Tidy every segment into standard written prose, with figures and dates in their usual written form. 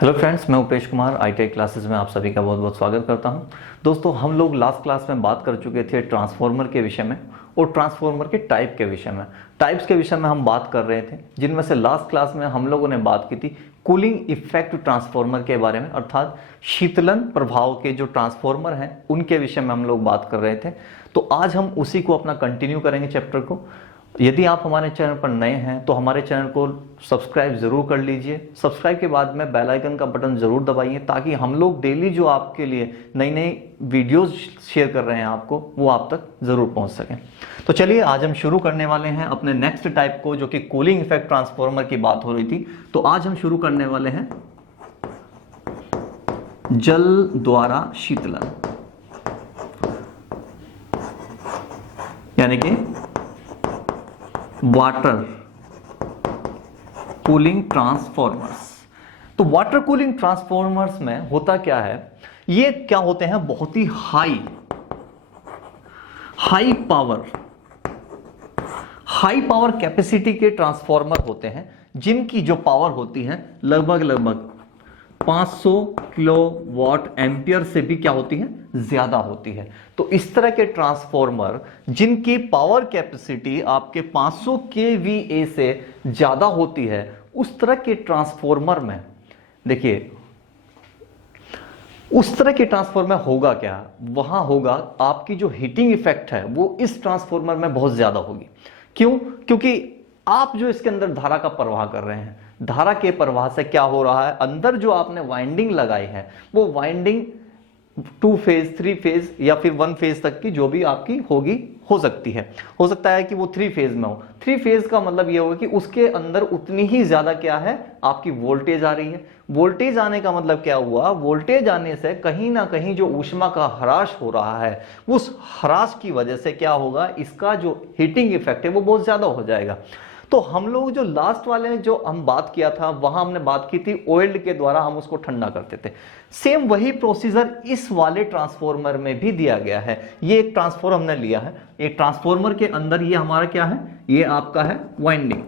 Hello friends, मैं Upesh Kumar ITI classes में आप सभी का बहुत बहुत स्वागत करता हूं। दोस्तों, हम लोग लास्ट क्लास में बात कर चुके थे ट्रांसफॉर्मर के विषय में और ट्रांसफॉर्मर के टाइप के विषय में। टाइप्स के विषय में हम बात कर रहे थे, जिनमें से लास्ट क्लास में हम लोगों ने बात की थी कूलिंग इफेक्ट ट्रांसफॉर्मर के बारे में, अर्थात शीतलन प्रभाव के जो ट्रांसफॉर्मर हैं उनके विषय में हम लोग बात कर रहे थे। तो आज हम उसी को अपना कंटिन्यू करेंगे चैप्टर को। यदि आप हमारे चैनल पर नए हैं तो हमारे चैनल को सब्सक्राइब जरूर कर लीजिए। सब्सक्राइब के बाद में बेल आइकन का बटन जरूर दबाइए, ताकि हम लोग डेली जो आपके लिए नई नई वीडियोस शेयर कर रहे हैं आपको, वो आप तक जरूर पहुंच सकें। तो चलिए आज हम शुरू करने वाले हैं अपने नेक्स्ट टाइप को, जो कि कूलिंग इफेक्ट ट्रांसफॉर्मर की बात हो रही थी। तो आज हम शुरू करने वाले हैं जल द्वारा शीतलन, यानी कि वाटर कूलिंग ट्रांसफॉर्मर्स। तो वाटर कूलिंग ट्रांसफॉर्मर्स में होता क्या है, ये क्या होते हैं, बहुत ही हाई पावर कैपेसिटी के ट्रांसफॉर्मर होते हैं, जिनकी जो पावर होती है लगभग 500 किलोवाट एम्पियर से भी क्या होती है, ज्यादा होती है। तो इस तरह के ट्रांसफॉर्मर जिनकी पावर कैपेसिटी आपके 500 kVA से ज्यादा होती है, उस तरह के ट्रांसफॉर्मर में देखिए, उस तरह के ट्रांसफॉर्मर होगा क्या, वहां होगा आपकी जो हीटिंग इफेक्ट है वो इस ट्रांसफॉर्मर में बहुत ज्यादा होगी। क्यों? क्योंकि आप जो इसके अंदर धारा का प्रवाह कर रहे हैं, धारा के प्रवाह से क्या हो रहा है, अंदर जो आपने वाइंडिंग लगाई है वो वाइंडिंग 2 फेज 3 फेज या फिर 1 फेज तक की जो भी आपकी होगी, हो सकती है। हो सकता है कि वो 3 फेज में हो। 3 फेज का मतलब ये होगा कि उसके अंदर उतनी ही ज्यादा क्या है, आपकी वोल्टेज आ रही है। वोल्टेज आने का मतलब क्या हुआ, वोल्टेज आने से कहीं ना कहीं जो ऊष्मा का ह्रास हो रहा है, उस ह्रास की वजह से क्या होगा, इसका जो हीटिंग इफेक्ट है वो बहुत ज्यादा हो जाएगा। तो हम लोग जो लास्ट वाले में जो हम बात किया था, वहां हमने बात की थी ऑयल के द्वारा हम उसको ठंडा करते थे। सेम वही प्रोसीजर इस वाले ट्रांसफॉर्मर में भी दिया गया है। ये एक ट्रांसफॉर्मर हमने लिया है, एक ट्रांसफॉर्मर के अंदर ये हमारा क्या है, ये आपका है वाइंडिंग,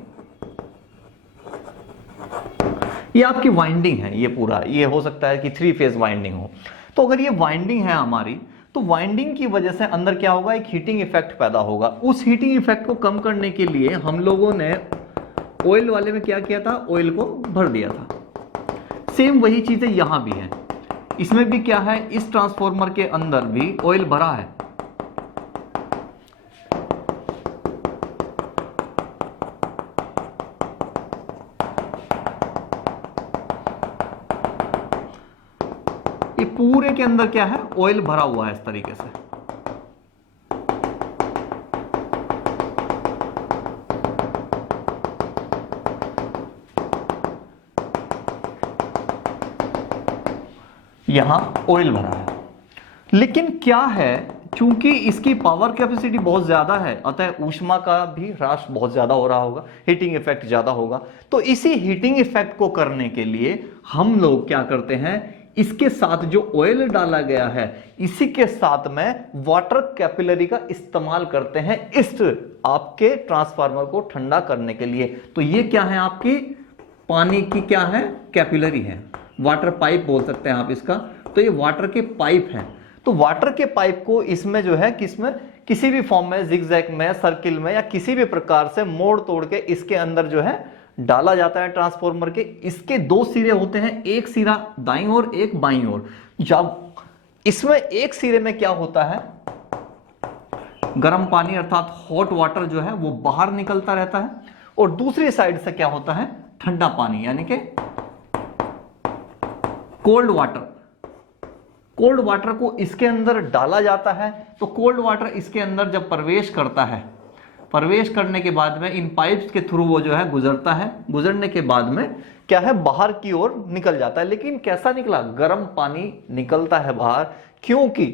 ये आपकी वाइंडिंग है। ये पूरा ये हो सकता है कि 3 फेज वाइंडिंग हो। तो अगर ये वाइंडिंग है हमारी, तो वाइंडिंग की वजह से अंदर क्या होगा, एक हीटिंग इफेक्ट पैदा होगा। उस हीटिंग इफेक्ट को कम करने के लिए हम लोगों ने ऑयल वाले में क्या किया था, ऑयल को भर दिया था। सेम वही चीजें यहां भी है, इसमें भी क्या है, इस ट्रांसफॉर्मर के अंदर भी ऑयल भरा है। ये पूरे के अंदर क्या है, ऑयल भरा हुआ है इस तरीके से। यहां ऑयल भरा है, लेकिन क्या है, चूंकि इसकी पावर कैपेसिटी बहुत ज्यादा है, अतः ऊष्मा का भी ह्रास बहुत ज्यादा हो रहा होगा, हीटिंग इफेक्ट ज्यादा होगा। तो इसी हीटिंग इफेक्ट को करने के लिए हम लोग क्या करते हैं, इसके साथ जो ऑयल डाला गया है, इसी के साथ में वाटर कैपिलरी का इस्तेमाल करते हैं इस आपके ट्रांसफार्मर को ठंडा करने के लिए। तो ये क्या है, आपकी पानी की क्या है, कैपिलरी है, वाटर पाइप बोल सकते हैं आप इसका। तो ये वाटर के पाइप हैं। तो वाटर के पाइप को इसमें जो है, किसमें, किसी भी फॉर्म में, जिगजैग में, सर्किल में, या किसी भी प्रकार से मोड़ तोड़ के इसके अंदर जो है डाला जाता है ट्रांसफॉर्मर के। इसके 2 सिरे होते हैं, एक सिरा दाईं ओर, एक बाईं ओर। जब इसमें एक सिरे में क्या होता है, गर्म पानी अर्थात हॉट वाटर जो है वो बाहर निकलता रहता है, और दूसरी साइड से क्या होता है, ठंडा पानी, यानी कि कोल्ड वाटर। कोल्ड वाटर को इसके अंदर डाला जाता है। तो कोल्ड वाटर इसके अंदर जब प्रवेश करता है, प्रवेश करने के बाद में इन पाइप्स के थ्रू वो जो है गुजरता है, गुजरने के बाद में क्या है, बाहर की ओर निकल जाता है। लेकिन कैसा निकला, गर्म पानी निकलता है बाहर, क्योंकि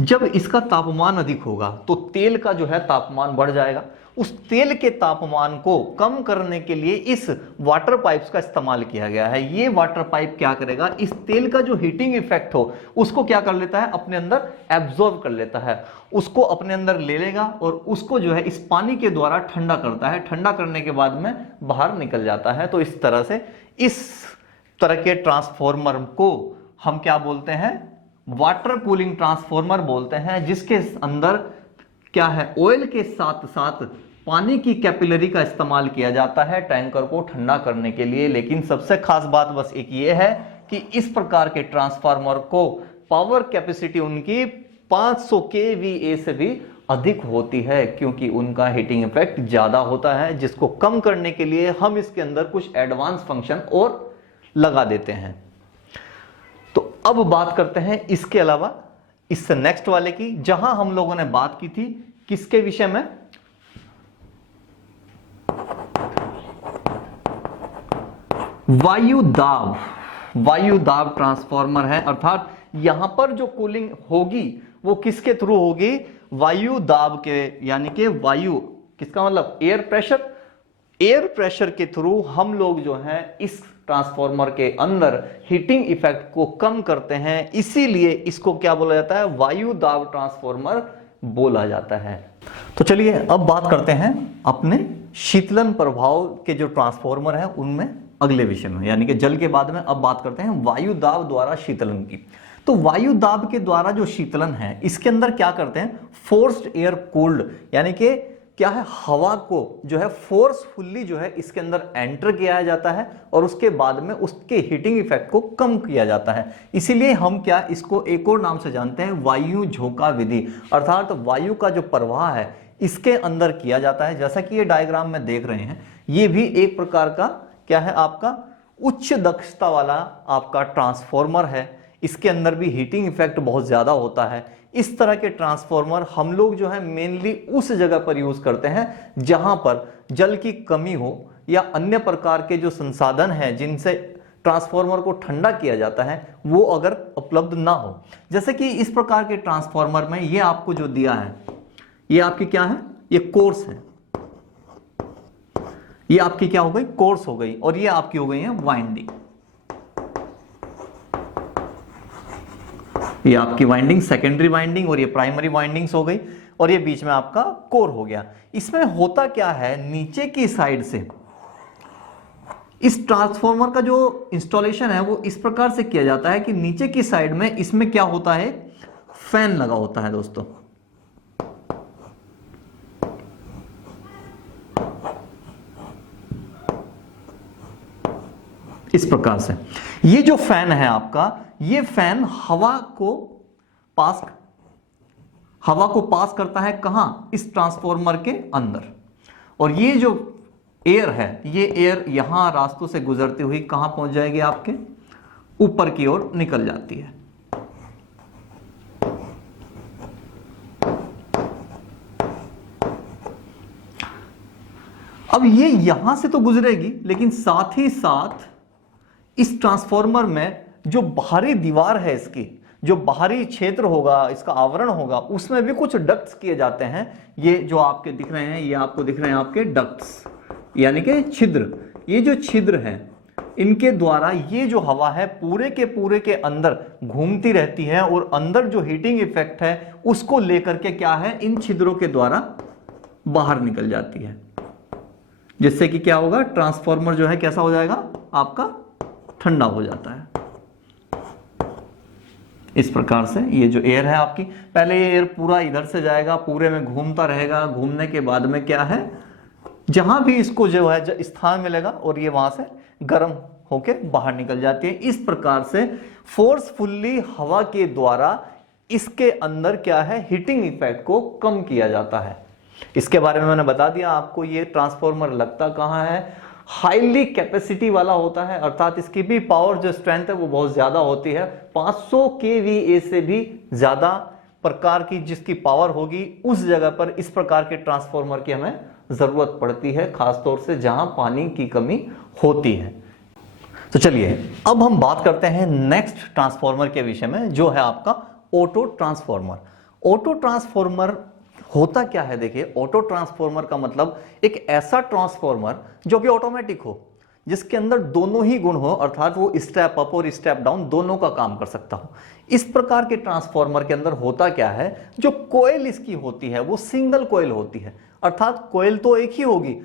जब इसका तापमान अधिक होगा तो तेल का जो है तापमान बढ़ जाएगा, उस तेल के तापमान को कम करने के लिए इस वाटर पाइप्स का इस्तेमाल किया गया है। ये वाटर पाइप क्या करेगा, इस तेल का जो हीटिंग इफेक्ट हो उसको क्या कर लेता है, अपने अंदर एब्जॉर्ब कर लेता है, उसको अपने अंदर ले लेगा और उसको जो है इस पानी के द्वारा ठंडा करता है। ठंडा करने के बाद में बाहर निकल जाता है। तो इस तरह से इस तरह के ट्रांसफॉर्मर को हम क्या बोलते हैं, वाटर कूलिंग ट्रांसफॉर्मर बोलते हैं, जिसके अंदर क्या है, ऑयल के साथ साथ पानी की कैपिलरी का इस्तेमाल किया जाता है टैंकर को ठंडा करने के लिए। लेकिन सबसे खास बात बस एक ये है कि इस प्रकार के ट्रांसफार्मर को पावर कैपेसिटी उनकी 500 kVA से भी अधिक होती है, क्योंकि उनका हीटिंग इफेक्ट ज्यादा होता है, जिसको कम करने के लिए हम इसके अंदर कुछ एडवांस फंक्शन और लगा देते हैं। तो अब बात करते हैं इसके अलावा इससे नेक्स्ट वाले की, जहां हम लोगों ने बात की थी किसके विषय में, वायु दाब ट्रांसफार्मर है। अर्थात यहां पर जो कूलिंग होगी वो किसके थ्रू होगी, वायु दाब के, यानी कि वायु किसका मतलब एयर प्रेशर के थ्रू हम लोग जो है इस ट्रांसफार्मर के अंदर हीटिंग इफेक्ट को कम करते हैं। इसीलिए इसको क्या बोला जाता है, वायु दाब ट्रांसफार्मर बोला जाता है। तो चलिए अब बात करते हैं अपने शीतलन प्रभाव के जो ट्रांसफार्मर है उनमें अगले विषय में, यानी कि जल के बाद में अब बात करते हैं वायु दाब द्वारा शीतलन की। तो वायु दाब के द्वारा जो शीतलन है इसके अंदर क्या करते हैं, फोर्स्ड एयर कूल्ड, यानी कि क्या है, हवा को जो है फोर्सफुली जो है इसके अंदर एंटर किया जाता है और उसके बाद में उसके हीटिंग इफेक्ट को कम किया जाता है। इसीलिए हम क्या इसको एक और नाम से जानते हैं, वायु झोंका विधि। अर्थात वायु का जो प्रवाह है इसके अंदर किया जाता है। जैसा कि ये डायग्राम में देख रहे हैं, ये भी एक प्रकार का क्या है, आपका उच्च दक्षता वाला आपका ट्रांसफार्मर है। इसके अंदर भी हीटिंग इफेक्ट बहुत ज्यादा होता है। इस तरह के ट्रांसफार्मर हम लोग जो है मेनली उस जगह पर यूज करते हैं जहां पर जल की कमी हो या अन्य प्रकार के जो संसाधन हैं जिनसे ट्रांसफार्मर को ठंडा किया जाता है वो अगर उपलब्ध ना हो। जैसे कि इस प्रकार के ट्रांसफार्मर में ये आपको जो दिया है, ये आपकी क्या है, ये कोर्स है, ये आपकी क्या हो गई, कोर्स हो गई, और ये आपकी हो गई है वाइंडिंग। ये आपकी वाइंडिंग सेकेंडरी वाइंडिंग और ये प्राइमरी वाइंडिंग्स हो गई, और ये बीच में आपका कोर हो गया। इसमें होता क्या है, नीचे की साइड से इस ट्रांसफार्मर का जो इंस्टॉलेशन है वो इस प्रकार से किया जाता है कि नीचे की साइड में इसमें क्या होता है, फैन लगा होता है दोस्तों। इस प्रकार से ये जो फैन है आपका, ये फैन हवा को पास करता है कहां, इस ट्रांसफार्मर के अंदर, और ये जो एयर है, ये एयर यहां रास्तों से गुजरती हुई कहां पहुंच जाएगी, आपके ऊपर की ओर निकल जाती है। अब ये यहां से तो गुजरेगी, लेकिन साथ ही साथ इस ट्रांसफार्मर में जो बाहरी दीवार है, इसकी जो बाहरी क्षेत्र होगा, इसका आवरण होगा, उसमें भी कुछ डक्ट्स किए जाते हैं। ये जो आपके दिख रहे हैं, ये आपको दिख रहे हैं आपके डक्ट्स, यानी कि छिद्र। ये जो छिद्र हैं इनके द्वारा ये जो हवा है पूरे के अंदर घूमती रहती है, और अंदर जो हीटिंग इफेक्ट है उसको लेकर के क्या है, इन छिद्रों के द्वारा बाहर निकल जाती है, जिससे कि क्या होगा, ट्रांसफार्मर जो है कैसा हो जाएगा, आपका ठंडा हो जाता है। इस प्रकार से ये जो एयर है आपकी, पहले ये एयर पूरा इधर से जाएगा, पूरे में घूमता रहेगा, घूमने के बाद में क्या है, जहां भी इसको जो है स्थान मिलेगा और ये वहां से गर्म होके बाहर निकल जाती है। इस प्रकार से फोर्सफुली हवा के द्वारा इसके अंदर क्या है, हीटिंग इफेक्ट को कम किया जाता है। इसके बारे में मैंने बता दिया आपको। ये ट्रांसफार्मर लगता कहां है, हाईली कैपेसिटी वाला होता है, अर्थात इसकी भी पावर जो स्ट्रेंथ है वो बहुत ज्यादा होती है। 500 kVA से भी ज्यादा प्रकार की जिसकी पावर होगी, उस जगह पर इस प्रकार के ट्रांसफार्मर की हमें जरूरत पड़ती है, खासतौर से जहां पानी की कमी होती है। तो चलिए अब हम बात करते हैं नेक्स्ट ट्रांसफार्मर के विषय में, जो है आपका ऑटो ट्रांसफार्मर। ऑटो ट्रांसफार्मर होता क्या है देखिए, ऑटो ट्रांसफॉर्मर का मतलब एक ऐसा ट्रांसफॉर्मर जो कि ऑटोमेटिक हो, जिसके अंदर दोनों ही गुण हो, अर्थात वो स्टेप अप और स्टेप डाउन दोनों का काम कर सकता हो। इस प्रकार के ट्रांसफॉर्मर के अंदर होता क्या है, जो कोयल इसकी होती है वो सिंगल कोयल होती है, अर्थात कोयल तो एक ही होगी।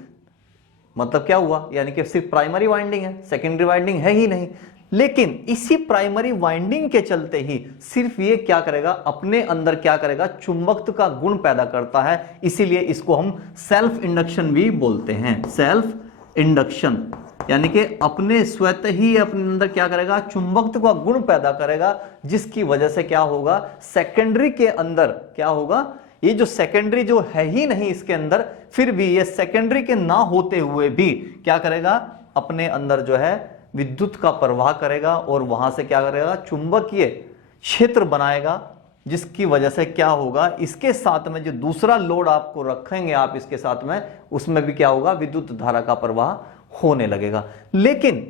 मतलब क्या हुआ, यानी कि सिर्फ प्राइमरी वाइंडिंग है, सेकेंडरी वाइंडिंग है ही नहीं। लेकिन इसी प्राइमरी वाइंडिंग के चलते ही सिर्फ ये क्या करेगा, अपने अंदर क्या करेगा, चुंबकत्व का गुण पैदा करता है। इसीलिए इसको हम सेल्फ इंडक्शन भी बोलते हैं। सेल्फ इंडक्शन यानी कि अपने स्वतः ही अपने अंदर क्या करेगा, चुंबकत्व का गुण पैदा करेगा, जिसकी वजह से क्या होगा, सेकेंडरी के अंदर क्या होगा, ये जो सेकेंडरी जो है ही नहीं इसके अंदर, फिर भी ये सेकेंडरी के ना होते हुए भी क्या करेगा, अपने अंदर जो है विद्युत का प्रवाह करेगा और वहां से क्या करेगा, चुंबकीय क्षेत्र बनाएगा, जिसकी वजह से क्या होगा, इसके साथ में जो दूसरा लोड आपको रखेंगे आप इसके साथ में, उसमें भी क्या होगा, विद्युत धारा का प्रवाह होने लगेगा। लेकिन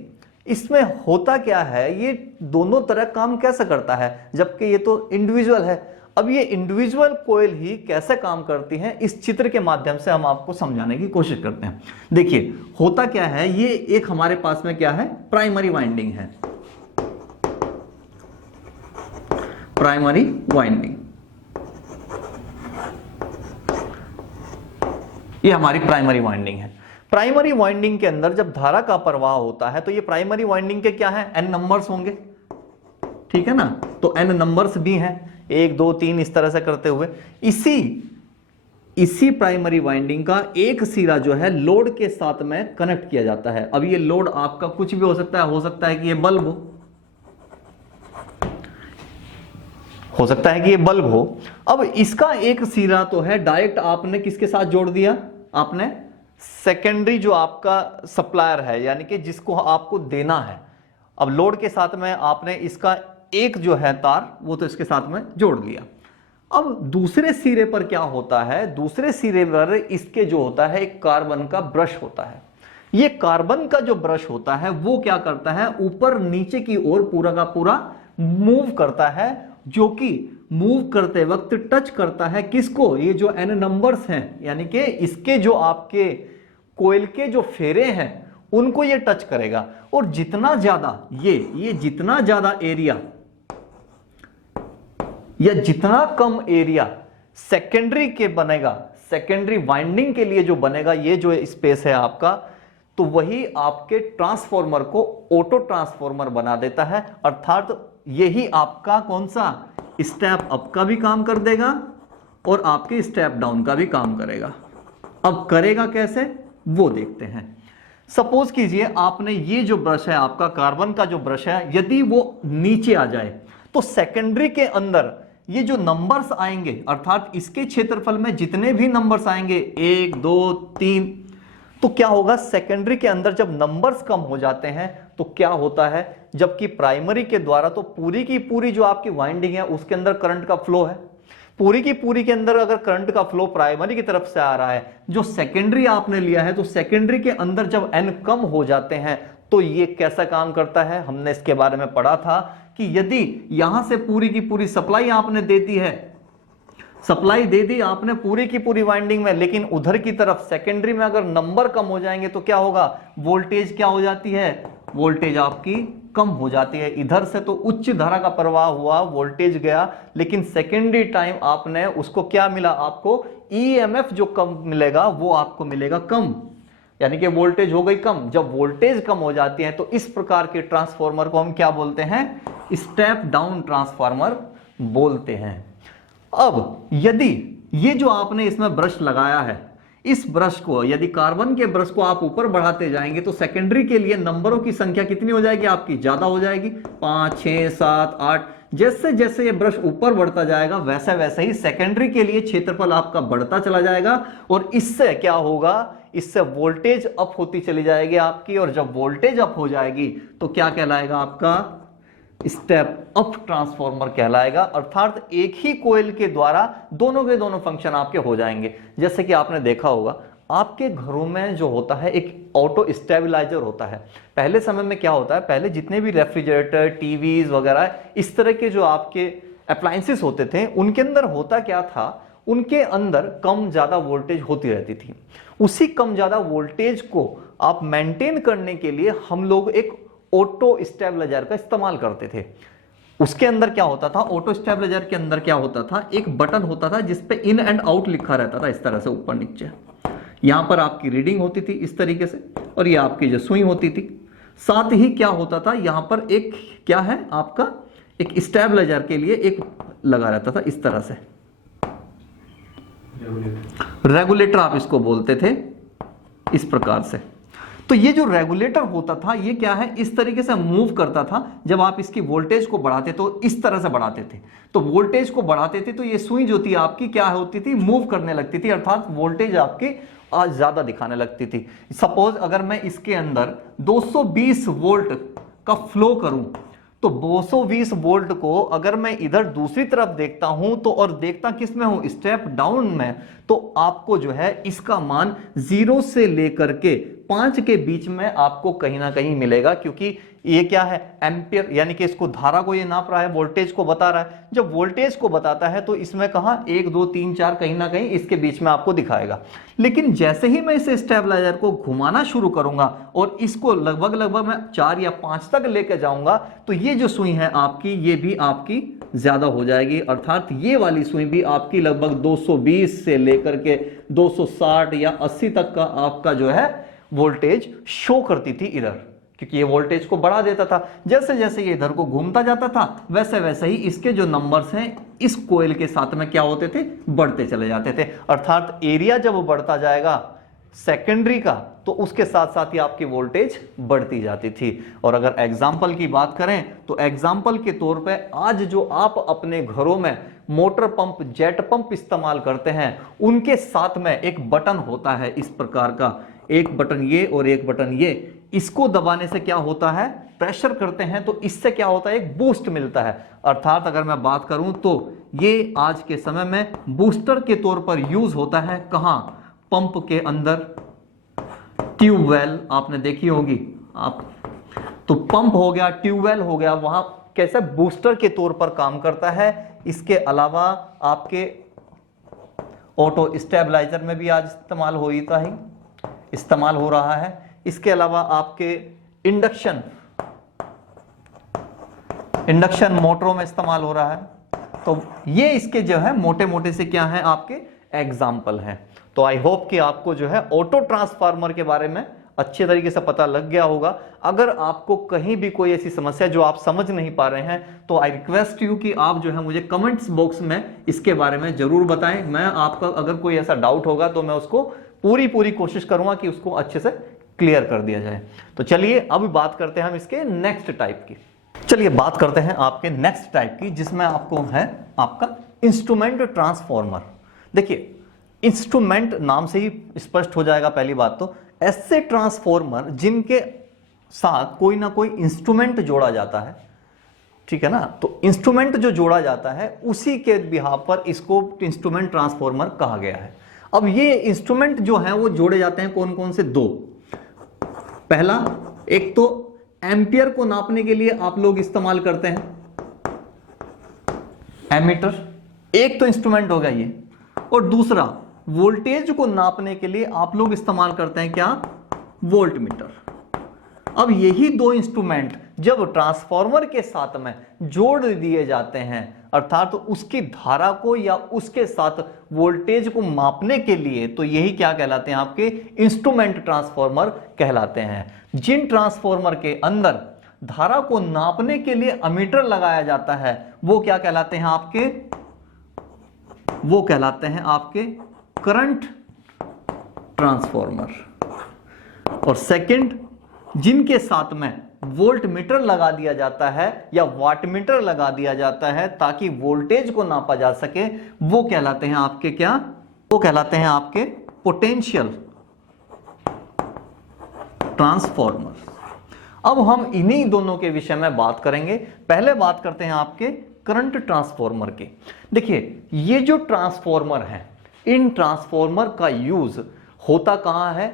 इसमें होता क्या है, ये दोनों तरह काम कैसे करता है, जबकि ये तो इंडिविजुअल है। अब ये इंडिविजुअल कोयल ही कैसे काम करती हैं, इस चित्र के माध्यम से हम आपको समझाने की कोशिश करते हैं। देखिए होता क्या है, ये एक हमारे पास में क्या है, प्राइमरी वाइंडिंग है, प्राइमरी वाइंडिंग, ये हमारी प्राइमरी वाइंडिंग है। प्राइमरी वाइंडिंग के अंदर जब धारा का प्रवाह होता है तो ये प्राइमरी वाइंडिंग के क्या है, एन नंबर्स होंगे, ठीक है ना, तो एन नंबर्स भी हैं, 1 2 3 इस तरह से करते हुए। इसी प्राइमरी वाइंडिंग का एक सिरा जो है लोड के साथ में कनेक्ट किया जाता है। अब ये लोड आपका कुछ भी हो सकता है कि ये बल्ब हो सकता है कि ये बल्ब हो। अब इसका एक सिरा तो है डायरेक्ट आपने किसके साथ जोड़ दिया, आपने सेकेंडरी जो आपका सप्लायर है, यानी कि जिसको आपको देना है। अब लोड के साथ में आपने इसका एक जो है तार वो तो इसके साथ में जोड़ लिया। अब दूसरे सिरे पर क्या होता है, दूसरे सिरे पर इसके जो होता है एक कार्बन का ब्रश होता है। ये कार्बन का जो ब्रश होता है वो क्या करता है, ऊपर नीचे की ओर पूरा का पूरा मूव करता है, जो कि मूव करते वक्त टच करता है किसको, ये जो एन नंबर्स हैं, यानी कि इसके जो आपके कोयल के जो फेरे हैं उनको ये टच करेगा। और जितना ज्यादा ये जितना ज्यादा एरिया या जितना कम एरिया सेकेंडरी के बनेगा, सेकेंडरी वाइंडिंग के लिए जो बनेगा ये जो स्पेस है आपका, तो वही आपके ट्रांसफॉर्मर को ऑटो ट्रांसफॉर्मर बना देता है। अर्थात यही आपका कौन सा, स्टेप अप का भी काम कर देगा और आपके स्टेप डाउन का भी काम करेगा। अब करेगा कैसे वो देखते हैं। सपोज कीजिए आपने ये जो ब्रश है आपका कार्बन का जो ब्रश है, यदि वो नीचे आ जाए तो सेकेंडरी के अंदर ये जो नंबर्स आएंगे, अर्थात इसके क्षेत्रफल में जितने भी नंबर्स आएंगे 1 2 3, तो क्या होगा, सेकेंडरी के अंदर जब नंबर्स कम हो जाते हैं तो क्या होता है, जबकि प्राइमरी के द्वारा तो पूरी की पूरी जो आपकी वाइंडिंग है उसके अंदर करंट का फ्लो है, पूरी की पूरी के अंदर अगर करंट का फ्लो प्राइमरी की तरफ से आ रहा है, जो सेकेंडरी आपने लिया है, तो सेकेंडरी के अंदर जब एन कम हो जाते हैं तो ये कैसा काम करता है, हमने इसके बारे में पढ़ा था कि यदि यहां से पूरी की पूरी सप्लाई आपने दे दी है, सप्लाई दे दी आपने पूरी की पूरी वाइंडिंग में, लेकिन उधर की तरफ सेकेंडरी में अगर नंबर कम हो जाएंगे तो क्या होगा, वोल्टेज क्या हो जाती है, वोल्टेज आपकी कम हो जाती है। इधर से तो उच्च धारा का प्रवाह हुआ, वोल्टेज गया, लेकिन सेकेंडरी टाइम आपने उसको क्या मिला, आपको ईएमएफ जो कम मिलेगा वो आपको मिलेगा कम, यानी कि वोल्टेज हो गई कम। जब वोल्टेज कम हो जाती है तो इस प्रकार के ट्रांसफार्मर को हम क्या बोलते हैं, स्टेप डाउन ट्रांसफार्मर बोलते हैं। अब यदि ये जो आपने इसमें ब्रश लगाया है, इस ब्रश को यदि कार्बन के ब्रश को आप ऊपर बढ़ाते जाएंगे तो सेकेंडरी के लिए नंबरों की संख्या कितनी हो जाएगी आपकी, ज्यादा हो जाएगी, 5 6 7 8। जैसे जैसे ये ब्रश ऊपर बढ़ता जाएगा वैसे वैसे ही सेकेंडरी के लिए क्षेत्रफल आपका बढ़ता चला जाएगा, और इससे क्या होगा, इससे वोल्टेज अप होती चली जाएगी आपकी, और जब वोल्टेज अप हो जाएगी तो क्या कहलाएगा, आपका स्टेप अप ट्रांसफार्मर कहलाएगा। अर्थात एक ही कोयल के द्वारा दोनों के दोनों फंक्शन आपके हो जाएंगे। जैसे कि आपने देखा होगा आपके घरों में जो होता है एक ऑटो स्टेबलाइजर होता है। पहले समय में क्या होता है, पहले जितने भी रेफ्रिजरेटर, टीवीज वगैरह इस तरह के जो आपके अप्लायंसेस होते थे, उनके अंदर होता क्या था, उनके अंदर कम ज्यादा वोल्टेज होती रहती थी। उसी कम ज्यादा वोल्टेज को आप मेंटेन करने के लिए हम लोग एक ऑटो स्टेबलाइजर का इस्तेमाल करते थे। उसके अंदर क्या होता था, ऑटो स्टेबलाइजर के अंदर क्या होता था, एक बटन होता था जिसपे इन एंड आउट लिखा रहता था, इस तरह से ऊपर नीचे। यहां पर आपकी रीडिंग होती थी इस तरीके से, और ये आपकी जो सुई होती थी। साथ ही क्या होता था, यहां पर एक क्या है आपका, एक स्टेबलाइजर के लिए एक लगा रहता था इस तरह से, रेगुलेटर आप इसको बोलते थे, इस प्रकार से। तो ये जो रेगुलेटर होता था ये क्या है, इस तरीके से मूव करता था। जब आप इसकी वोल्टेज को बढ़ाते तो इस तरह से बढ़ाते थे, तो वोल्टेज को बढ़ाते थे तो ये सुई जो थी आपकी क्या होती थी, मूव करने लगती थी, अर्थात वोल्टेज आपकी आज ज्यादा दिखाने लगती थी। सपोज अगर मैं इसके अंदर 220 वोल्ट का फ्लो करूं, तो 220 वोल्ट को अगर मैं इधर दूसरी तरफ देखता हूं तो, और देखता किस में हूं, स्टेप डाउन में, तो आपको जो है इसका मान 0 से लेकर के 5 के बीच में आपको कहीं ना कहीं मिलेगा, क्योंकि ये क्या है, एम्पियर, यानी कि इसको धारा को ये नाप रहा है, वोल्टेज को बता रहा है। जब वोल्टेज को बताता है तो इसमें कहां 1 2 3 4 कहीं ना कहीं इसके बीच में आपको दिखाएगा। लेकिन जैसे ही मैं इस स्टेबलाइजर को घुमाना शुरू करूंगा और इसको लगभग मैं 4 या 5 तक लेके जाऊंगा, तो ये जो सुई है आपकी, ये भी आपकी ज्यादा हो जाएगी, अर्थात ये वाली सुई भी आपकी लगभग 220 से लेकर के 260 या 80 तक का आपका जो है वोल्टेज शो करती थी इधर, क्योंकि ये वोल्टेज को बढ़ा देता था। जैसे जैसे ये इधर को घूमता जाता था वैसे वैसे ही इसके जो नंबर्स हैं इस कोयल के साथ में क्या होते थे, बढ़ते चले जाते थे। अर्थात एरिया जब बढ़ता जाएगा सेकेंडरी का, तो उसके साथ साथ ही आपकी वोल्टेज बढ़ती जाती थी। और अगर एग्जाम्पल की बात करें तो एग्जाम्पल के तौर पे आज जो आप अपने घरों में मोटर पंप, जेट पंप इस्तेमाल करते हैं, उनके साथ में एक बटन होता है इस प्रकार का, एक बटन ये और एक बटन ये। इसको दबाने से क्या होता है, प्रेशर करते हैं तो इससे क्या होता है, एक बूस्ट मिलता है। अर्थात अगर मैं बात करूं तो ये आज के समय में बूस्टर के तौर पर यूज होता है। कहां, पंप के अंदर, ट्यूबवेल आपने देखी होगी आप, तो पंप हो गया, ट्यूबवेल हो गया, वहां कैसे बूस्टर के तौर पर काम करता है। इसके अलावा आपके ऑटो स्टेबलाइजर में भी आज इस्तेमाल हो रहा है। इसके अलावा आपके इंडक्शन मोटरों में इस्तेमाल हो रहा है। तो ये इसके जो है मोटे मोटे से क्या है आपके एग्जाम्पल हैं। तो आई होप कि आपको जो है ऑटो ट्रांसफार्मर के बारे में अच्छे तरीके से पता लग गया होगा। अगर आपको कहीं भी कोई ऐसी समस्या जो आप समझ नहीं पा रहे हैं, तो आई रिक्वेस्ट यू कि आप जो है मुझे कमेंट्स बॉक्स में इसके बारे में जरूर बताएं। मैं आपका अगर कोई ऐसा डाउट होगा तो मैं उसको पूरी कोशिश करूंगा कि उसको अच्छे से क्लियर कर दिया जाए। तो चलिए अब बात करते हैं हम इसके नेक्स्ट टाइप की। चलिए बात करते हैं आपके नेक्स्ट टाइप की, जिसमें आपको है आपका इंस्ट्रूमेंट ट्रांसफॉर्मर। देखिए इंस्ट्रूमेंट नाम से ही स्पष्ट हो जाएगा पहली बात तो, ऐसे ट्रांसफॉर्मर जिनके साथ कोई ना कोई इंस्ट्रूमेंट जोड़ा जाता है, ठीक है ना। तो इंस्ट्रूमेंट जो जोड़ा जाता है उसी के बिहाफ पर इसको इंस्ट्रूमेंट ट्रांसफॉर्मर कहा गया है। अब ये इंस्ट्रूमेंट जो है वो जोड़े जाते हैं कौन कौन से, दो। पहला, एक तो एम्पियर को नापने के लिए आप लोग इस्तेमाल करते हैं एमीटर, एक तो इंस्ट्रूमेंट होगा ये। और दूसरा, वोल्टेज को नापने के लिए आप लोग इस्तेमाल करते हैं क्या, वोल्टमीटर। अब यही दो इंस्ट्रूमेंट जब ट्रांसफार्मर के साथ में जोड़ दिए जाते हैं, अर्थात तो उसकी धारा को या उसके साथ वोल्टेज को मापने के लिए, तो यही क्या कहलाते हैं, आपके इंस्ट्रूमेंट ट्रांसफार्मर कहलाते हैं। जिन ट्रांसफार्मर के अंदर धारा को नापने के लिए अमीटर लगाया जाता है वो क्या कहलाते हैं आपके, वो कहलाते हैं आपके करंट ट्रांसफार्मर। और सेकंड, जिनके साथ में वोल्ट मीटर लगा दिया जाता है या वाट मीटर लगा दिया जाता है ताकि वोल्टेज को नापा जा सके, वो कहलाते हैं आपके क्या, वो कहलाते हैं आपके पोटेंशियल ट्रांसफार्मर। अब हम इन्हीं दोनों के विषय में बात करेंगे। पहले बात करते हैं आपके करंट ट्रांसफार्मर की। देखिए ये जो ट्रांसफार्मर हैं, इन ट्रांसफार्मर का यूज होता कहां है,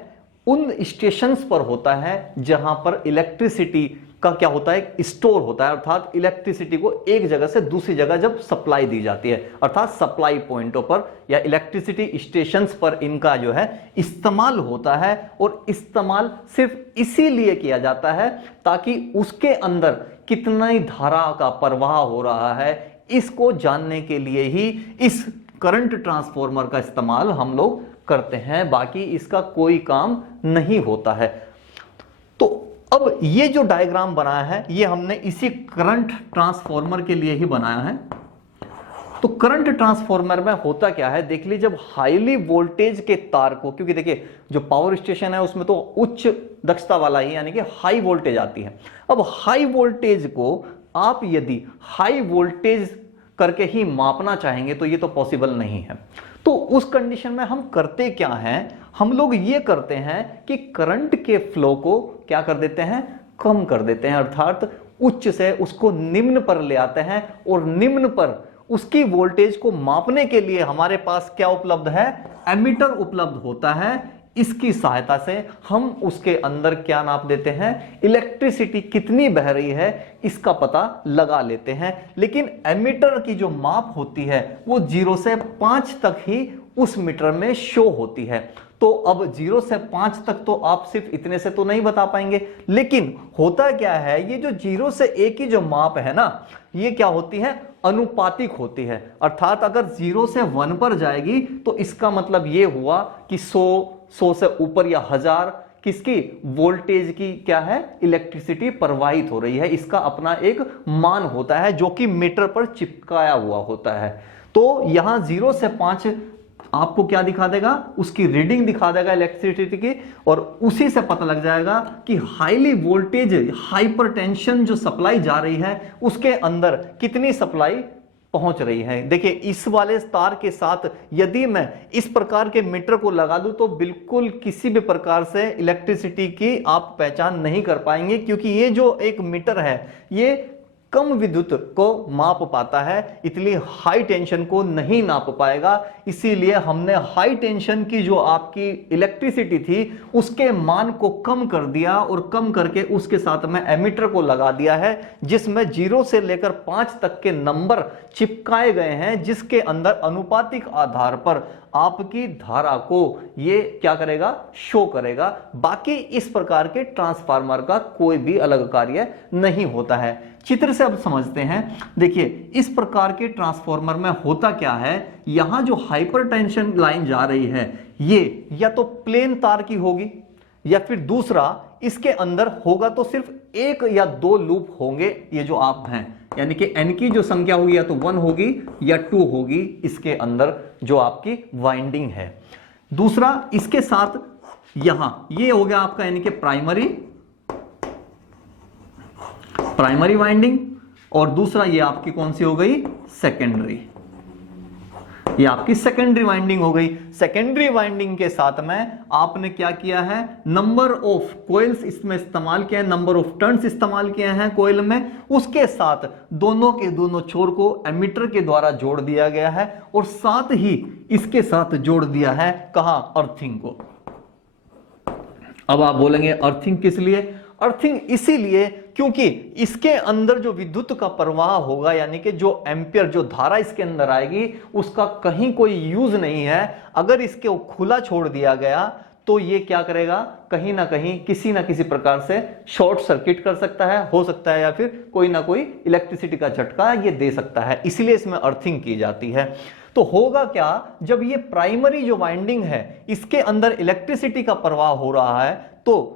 उन स्टेशंस पर होता है जहां पर इलेक्ट्रिसिटी का क्या होता है, स्टोर होता है, अर्थात इलेक्ट्रिसिटी को एक जगह से दूसरी जगह जब सप्लाई दी जाती है, अर्थात सप्लाई पॉइंटों पर या इलेक्ट्रिसिटी स्टेशंस पर इनका जो है इस्तेमाल होता है। और इस्तेमाल सिर्फ इसीलिए किया जाता है ताकि उसके अंदर कितना ही धारा का प्रवाह हो रहा है इसको जानने के लिए ही इस करंट ट्रांसफार्मर का इस्तेमाल हम लोग करते हैं, बाकी इसका कोई काम नहीं होता है। तो अब ये जो डायग्राम बनाया है ये हमने इसी करंट ट्रांसफार्मर के लिए ही बनाया है। तो करंट ट्रांसफार्मर में होता क्या है, देख लीजिए, जब हाईली वोल्टेज के तार को, क्योंकि देखिए जो पावर स्टेशन है उसमें तो उच्च दक्षता वाला ही यानी कि हाई वोल्टेज आती है। अब हाई वोल्टेज को आप यदि हाई वोल्टेज करके ही मापना चाहेंगे तो ये तो पॉसिबल नहीं है। तो उस कंडीशन में हम करते क्या हैं, हम लोग ये करते हैं कि करंट के फ्लो को क्या कर देते हैं, कम कर देते हैं, अर्थात उच्च से उसको निम्न पर ले आते हैं। और निम्न पर उसकी वोल्टेज को मापने के लिए हमारे पास क्या उपलब्ध है, एमीटर उपलब्ध होता है। इसकी सहायता से हम उसके अंदर क्या नाप देते हैं, इलेक्ट्रिसिटी कितनी बह रही है इसका पता लगा लेते हैं। लेकिन एमीटर की जो माप होती है वो 0 से 5 तक ही उस मीटर में शो होती है। तो अब 0 से 5 तक तो आप सिर्फ इतने से तो नहीं बता पाएंगे, लेकिन होता क्या है, ये जो 0 से 1 की जो माप है ना, ये क्या होती है, अनुपातिक होती है। अर्थात अगर 0 से 1 पर जाएगी तो इसका मतलब ये हुआ कि 100 से ऊपर या 1000 किसकी वोल्टेज की क्या है, इलेक्ट्रिसिटी प्रवाहित हो रही है। इसका अपना एक मान होता है जो कि मीटर पर चिपकाया हुआ होता है। तो यहां 0 से 5 आपको क्या दिखा देगा, उसकी रीडिंग दिखा देगा इलेक्ट्रिसिटी की, और उसी से पता लग जाएगा कि हाईली वोल्टेज हाइपरटेंशन जो सप्लाई जा रही है उसके अंदर कितनी सप्लाई पहुंच रही है। देखिए इस वाले तार के साथ यदि मैं इस प्रकार के मीटर को लगा दूं तो बिल्कुल किसी भी प्रकार से इलेक्ट्रिसिटी की आप पहचान नहीं कर पाएंगे, क्योंकि ये जो एक मीटर है ये कम विद्युत को माप पाता है, इसलिए हाई टेंशन को नहीं नाप पाएगा। इसीलिए हमने हाई टेंशन की जो आपकी इलेक्ट्रिसिटी थी उसके मान को कम कर दिया और कम करके उसके साथ में एमीटर को लगा दिया है, जिसमें 0 से लेकर 5 तक के नंबर चिपकाए गए हैं, जिसके अंदर अनुपातिक आधार पर आपकी धारा को ये क्या करेगा, शो करेगा। बाकी इस प्रकार के ट्रांसफार्मर का कोई भी अलग कार्य नहीं होता है। चित्र से अब समझते हैं। देखिए इस प्रकार के ट्रांसफार्मर में होता क्या है, यहां जो हाइपरटेंशन लाइन जा रही है ये या तो प्लेन तार की होगी या फिर दूसरा इसके अंदर होगा तो सिर्फ 1 या 2 लूप होंगे। ये जो आप हैं यानी कि n की जो संख्या होगी या तो 1 होगी या 2 होगी इसके अंदर जो आपकी वाइंडिंग है। दूसरा इसके साथ यहां ये हो गया आपका यानी कि प्राइमरी वाइंडिंग, और दूसरा ये आपकी कौन सी हो गई, सेकेंडरी। ये आपकी सेकेंडरी वाइंडिंग हो गई। सेकेंडरी वाइंडिंग के साथ में आपने क्या किया है, नंबर ऑफ कॉइल्स इसमें इस्तेमाल किया है, नंबर ऑफ टर्न्स इस्तेमाल किए हैं कॉइल में। उसके साथ दोनों के दोनों छोर को एमीटर के द्वारा जोड़ दिया गया है और साथ ही इसके साथ जोड़ दिया है कहां, अर्थिंग को। अब आप बोलेंगे अर्थिंग किस लिए, अर्थिंग इसीलिए क्योंकि इसके अंदर जो विद्युत का प्रवाह होगा यानी कि जो एम्पियर जो धारा इसके अंदर आएगी उसका कहीं कोई यूज नहीं है। अगर इसके खुला छोड़ दिया गया तो ये क्या करेगा, कहीं ना कहीं किसी ना किसी प्रकार से शॉर्ट सर्किट कर सकता है, हो सकता है, या फिर कोई ना कोई इलेक्ट्रिसिटी का झटका ये दे सकता है। इसलिए इसमें अर्थिंग की जाती है। तो होगा क्या, जब ये प्राइमरी जो वाइंडिंग है इसके अंदर इलेक्ट्रिसिटी का प्रवाह हो रहा है तो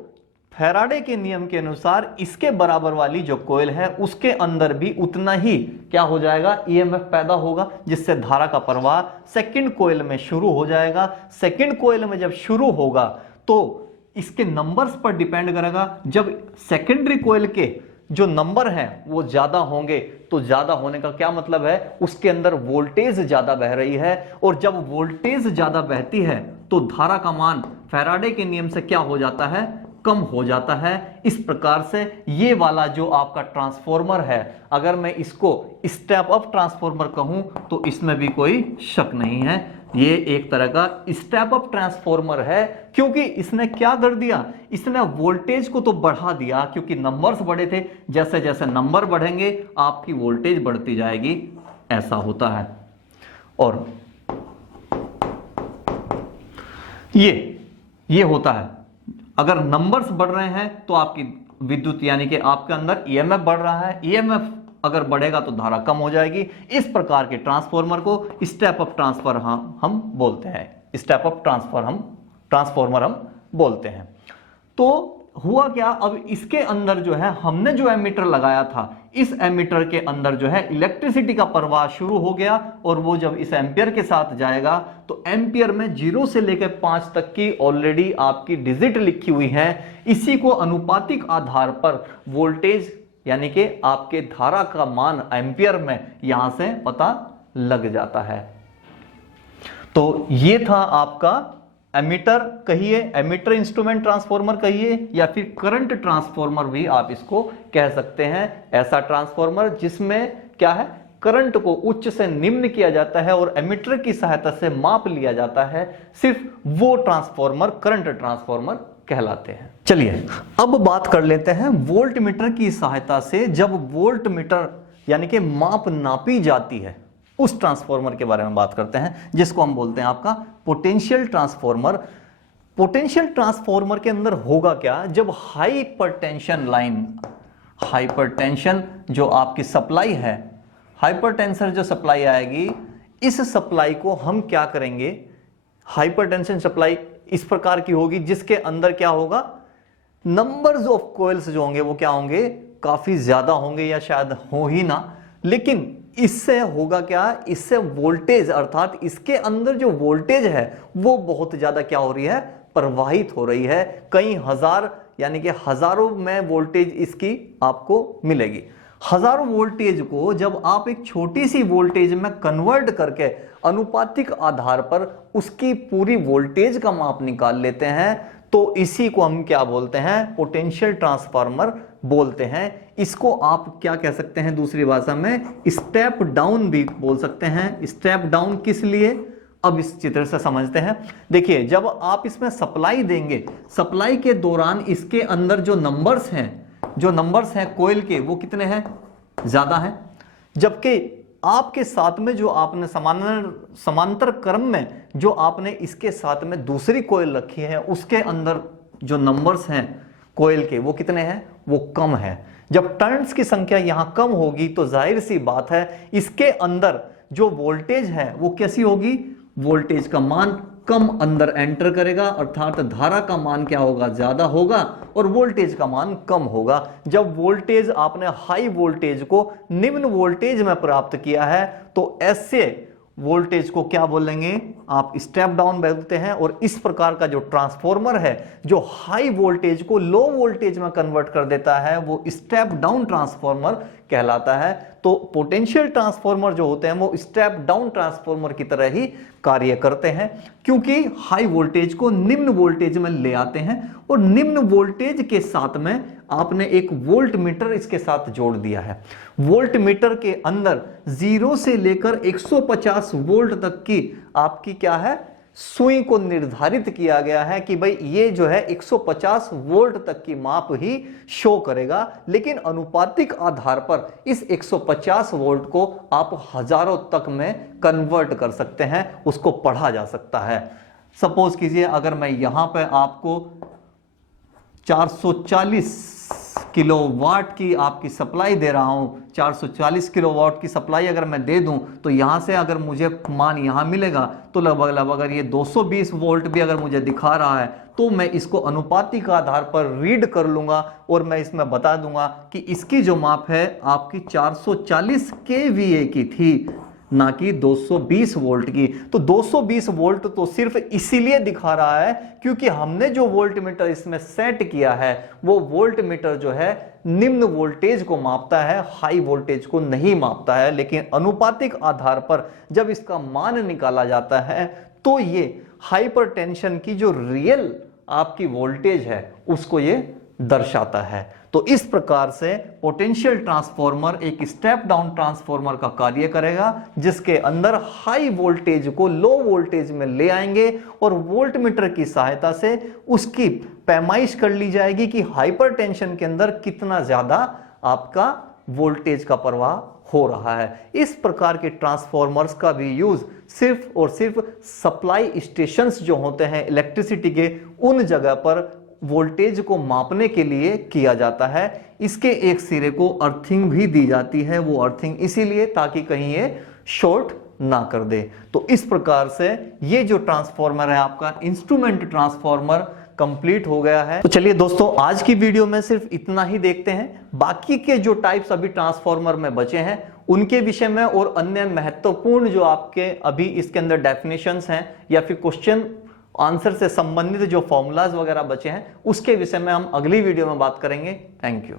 फैराडे के नियम के अनुसार इसके बराबर वाली जो कॉइल है उसके अंदर भी उतना ही क्या हो जाएगा, ईएमएफ पैदा होगा, जिससे धारा का प्रवाह सेकंड कॉइल में शुरू हो जाएगा। सेकंड कॉइल में जब शुरू होगा तो इसके नंबर्स पर डिपेंड करेगा। जब सेकेंडरी कॉइल के जो नंबर हैं वो ज्यादा होंगे तो ज्यादा होने का क्या मतलब है, उसके अंदर वोल्टेज ज्यादा बह रही है, और जब वोल्टेज ज्यादा बहती है तो धारा का मान फैराडे के नियम से क्या हो जाता है, कम हो जाता है। इस प्रकार से ये वाला जो आपका ट्रांसफॉर्मर है, अगर मैं इसको स्टेप अप ट्रांसफॉर्मर कहूं तो इसमें भी कोई शक नहीं है। ये एक तरह का स्टेप अप ट्रांसफॉर्मर है, क्योंकि इसने क्या कर दिया, इसने वोल्टेज को तो बढ़ा दिया, क्योंकि नंबर्स बड़े थे, जैसे जैसे नंबर बढ़ेंगे आपकी वोल्टेज बढ़ती जाएगी, ऐसा होता है। और ये होता है, अगर नंबर्स बढ़ रहे हैं तो आपकी विद्युत यानी कि आपके अंदर ईएमएफ बढ़ रहा है, ईएमएफ अगर बढ़ेगा तो धारा कम हो जाएगी। इस प्रकार के ट्रांसफॉर्मर को स्टेप अप ट्रांसफर हम बोलते हैं, स्टेप अप ट्रांसफॉर्मर हम बोलते हैं। तो हुआ क्या, अब इसके अंदर जो है हमने जो एमीटर लगाया था, इस एमीटर के अंदर जो है इलेक्ट्रिसिटी का प्रवाह शुरू हो गया, और वो जब इस एम्पियर के साथ जाएगा तो एम्पियर में 0 से लेकर 5 तक की ऑलरेडी आपकी डिजिट लिखी हुई है। इसी को अनुपातिक आधार पर वोल्टेज यानी कि आपके धारा का मान एम्पियर में यहां से पता लग जाता है। तो ये था आपका एमीटर कहिए, एमीटर इंस्ट्रूमेंट ट्रांसफॉर्मर कहिए, या फिर करंट ट्रांसफॉर्मर भी आप इसको कह सकते हैं। ऐसा ट्रांसफॉर्मर जिसमें क्या है, करंट को उच्च से निम्न किया जाता है और एमीटर की सहायता से माप लिया जाता है, सिर्फ वो ट्रांसफॉर्मर करंट ट्रांसफॉर्मर कहलाते हैं। चलिए अब बात कर लेते हैं वोल्ट मीटर की सहायता से जब वोल्ट मीटर यानी कि माप नापी जाती है, उस ट्रांसफॉर्मर के बारे में बात करते हैं, जिसको हम बोलते हैं आपका पोटेंशियल ट्रांसफॉर्मर। पोटेंशियल ट्रांसफॉर्मर के अंदर होगा क्या, जब हाइपरटेंशन लाइन, हाइपरटेंशन जो आपकी सप्लाई है, हाइपरटेंसर जो सप्लाई आएगी, इस सप्लाई को हम क्या करेंगे, हाइपरटेंशन सप्लाई इस प्रकार की होगी जिसके अंदर क्या होगा, नंबर्स ऑफ कॉइल्स जो होंगे वो क्या होंगे, काफी ज्यादा होंगे, या शायद हो ही ना, लेकिन इससे होगा क्या, इससे वोल्टेज अर्थात इसके अंदर जो वोल्टेज है वो बहुत ज्यादा क्या हो रही है, प्रवाहित हो रही है। कई हजार यानी कि हजारों में वोल्टेज इसकी आपको मिलेगी। हजारों वोल्टेज को जब आप एक छोटी सी वोल्टेज में कन्वर्ट करके अनुपातिक आधार पर उसकी पूरी वोल्टेज का माप निकाल लेते हैं, तो इसी को हम क्या बोलते हैं, पोटेंशियल ट्रांसफार्मर बोलते हैं। इसको आप क्या कह सकते हैं, दूसरी भाषा में स्टेप डाउन भी बोल सकते हैं। स्टेप डाउन किस लिए, अब इस चित्र से समझते हैं। देखिए जब आप इसमें सप्लाई देंगे, सप्लाई के दौरान इसके अंदर जो नंबर्स हैं कोयल के, वो कितने हैं, ज्यादा हैं, जबकि आपके साथ में जो आपने समांतर क्रम में जो आपने इसके साथ में दूसरी कोयल रखी है, उसके अंदर जो नंबर्स हैं कोयल के वो कितने हैं, वो कम है। जब टर्न्स की संख्या यहां कम होगी तो जाहिर सी बात है इसके अंदर जो वोल्टेज है वो कैसी होगी, वोल्टेज का मान कम अंदर एंटर करेगा, अर्थात धारा का मान क्या होगा, ज्यादा होगा, और वोल्टेज का मान कम होगा। जब वोल्टेज आपने हाई वोल्टेज को निम्न वोल्टेज में प्राप्त किया है तो ऐसे वोल्टेज को क्या बोलेंगे आप, स्टेप डाउन बोलते हैं। और इस प्रकार का जो ट्रांसफॉर्मर है जो हाई वोल्टेज को लो वोल्टेज में कन्वर्ट कर देता है, वो स्टेप डाउन ट्रांसफॉर्मर कहलाता है। तो पोटेंशियल ट्रांसफॉर्मर जो होते हैं वो स्टेप डाउन ट्रांसफॉर्मर की तरह ही कार्य करते हैं, क्योंकि हाई वोल्टेज को निम्न वोल्टेज में ले आते हैं, और निम्न वोल्टेज के साथ में आपने एक वोल्ट मीटर इसके साथ जोड़ दिया है। वोल्ट मीटर के अंदर 0 से लेकर 150 वोल्ट तक की आपकी क्या है, सुई को निर्धारित किया गया है कि भाई ये जो है 150 वोल्ट तक की माप ही शो करेगा, लेकिन अनुपातिक आधार पर इस 150 वोल्ट को आप हजारों तक में कन्वर्ट कर सकते हैं, उसको पढ़ा जा सकता है। सपोज कीजिए अगर मैं यहां पे आपको 440 किलोवाट की आपकी सप्लाई दे रहा हूं, 440 किलोवाट की सप्लाई अगर मैं दे दूं, तो यहां से अगर मुझे मान यहां मिलेगा तो लगभग अगर ये 220 वोल्ट भी अगर मुझे दिखा रहा है तो मैं इसको अनुपातिक आधार पर रीड कर लूंगा और मैं इसमें बता दूंगा कि इसकी जो माप है आपकी 440 केवीए की थी, ना कि 220 वोल्ट की। तो 220 वोल्ट तो सिर्फ इसीलिए दिखा रहा है क्योंकि हमने जो वोल्ट मीटर इसमें सेट किया है वो वोल्ट मीटर जो है निम्न वोल्टेज को मापता है, हाई वोल्टेज को नहीं मापता है। लेकिन अनुपातिक आधार पर जब इसका मान निकाला जाता है तो ये हाइपरटेंशन की जो रियल आपकी वोल्टेज है उसको ये दर्शाता है। तो इस प्रकार से पोटेंशियल ट्रांसफॉर्मर एक स्टेप डाउन ट्रांसफॉर्मर का कार्य करेगा, जिसके अंदर हाई वोल्टेज को लो वोल्टेज में ले आएंगे और वोल्टमीटर की सहायता से उसकी पैमाइश कर ली जाएगी कि हाइपरटेंशन के अंदर कितना ज्यादा आपका वोल्टेज का प्रवाह हो रहा है। इस प्रकार के ट्रांसफॉर्मर्स का भी यूज सिर्फ और सिर्फ सप्लाई स्टेशंस जो होते हैं इलेक्ट्रिसिटी के, उन जगह पर वोल्टेज को मापने के लिए किया जाता है। इसके एक सिरे को अर्थिंग भी दी जाती है, वो अर्थिंग इसीलिए ताकि कहीं ये शॉर्ट ना कर दे। तो इस प्रकार से ये जो ट्रांसफॉर्मर है आपका इंस्ट्रूमेंट ट्रांसफॉर्मर कंप्लीट हो गया है। तो चलिए दोस्तों, आज की वीडियो में सिर्फ इतना ही देखते हैं। बाकी के जो टाइप्स अभी ट्रांसफॉर्मर में बचे हैं उनके विषय में और अन्य महत्वपूर्ण जो आपके अभी इसके अंदर डेफिनेशंस हैं या फिर क्वेश्चन आंसर से संबंधित जो फॉर्मूलाज वगैरह बचे हैं उसके विषय में हम अगली वीडियो में बात करेंगे। Thank you.